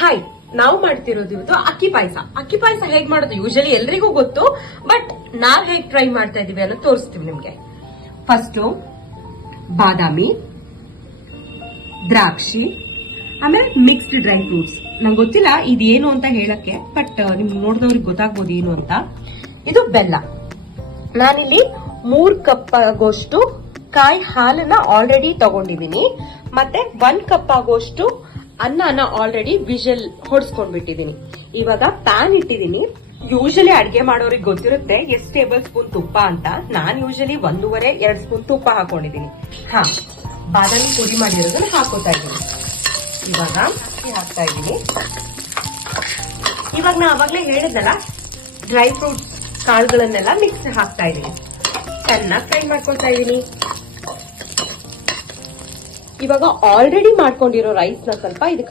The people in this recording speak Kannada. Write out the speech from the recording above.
ಹಾಯ್, ನಾವು ಮಾಡ್ತಿರೋದು ಇವತ್ತು ಅಕ್ಕಿ ಪಾಯಸ. ಅಕ್ಕಿ ಪಾಯಸ ಹೇಗ್ ಮಾಡೋದು ಯೂಶಲಿ ಎಲ್ರಿಗೂ ಗೊತ್ತು, ಬಟ್ ನಾವ್ ಹೇಗ್ ಟ್ರೈ ಮಾಡ್ತಾ ಇದೀವಿ ಅನ್ನೋದು ತೋರಿಸ್ತೀವಿ ನಿಮ್ಗೆ. ಫಸ್ಟ್ ಬಾದಾಮಿ, ದ್ರಾಕ್ಷಿ, ಆಮೇಲೆ ಮಿಕ್ಸ್ಡ್ ಡ್ರೈ ಫ್ರೂಟ್ಸ್. ನಂಗೆ ಗೊತ್ತಿಲ್ಲ ಇದೇನು ಅಂತ ಹೇಳಕ್ಕೆ, ಬಟ್ ನಿಮ್ಗೆ ನೋಡಿದವ್ರಿಗೆ ಗೊತ್ತಾಗ್ಬೋದು ಏನು ಅಂತ. ಇದು ಬೆಲ್ಲ. ನಾನಿಲ್ಲಿ 3 ಕಪ್ ಆಗೋಷ್ಟು ಕಾಯಿ ಹಾಲನ್ನ ಆಲ್ರೆಡಿ ತಗೊಂಡಿದ್ದೀನಿ. ಮತ್ತೆ 1 ಕಪ್ ಆಗೋಷ್ಟು ಅನ್ನನ ಆಲ್ರೆಡಿ ವಿಷಲ್ ಹೊಡ್ಸ್ಕೊಂಡ್ಬಿಟ್ಟಿದೀನಿ. ಇವಾಗ ಪ್ಯಾನ್ ಇಟ್ಟಿದ್ದೀನಿ. ಯೂಶಲಿ ಅಡ್ಗೆ ಮಾಡೋರಿಗೆ ಗೊತ್ತಿರುತ್ತೆ ಎಷ್ಟು ಟೇಬಲ್ ಸ್ಪೂನ್ ತುಪ್ಪ ಅಂತ. ನಾನ್ ಯೂಶಲಿ 1.5-2 ಸ್ಪೂನ್ ತುಪ್ಪ ಹಾಕೊಂಡಿದ್ದೀನಿ. ಬಾದಾಮಿ ಪುಡಿ ಮಾಡಿರೋದನ್ನ ಹಾಕೋತಾ ಇದ್ದೀನಿ. ಇವಾಗ ಹಾಕ್ತಾ ಇದ್ದೀನಿ. ಇವಾಗ ನಾ ಅವಾಗ್ಲೇ ಹೇಳಿದ್ನಲ್ಲ, ಡ್ರೈ ಫ್ರೂಟ್ಸ್ ಕಾಳುಗಳನ್ನೆಲ್ಲ ಮಿಕ್ಸ್ ಹಾಕ್ತಾ ಇದ್ದೀನಿ. ಚೆನ್ನಾಗಿ ಫ್ರೈ ಮಾಡ್ಕೊತಾ ಇದ್ದೀನಿ. ಇವಾಗ ಆಲ್ರೆಡಿ ಮಾಡ್ಕೊಂಡಿರೋ ರೈಸ್ ನ ಸ್ವಲ್ಪ ಇದಕ್ಕೆ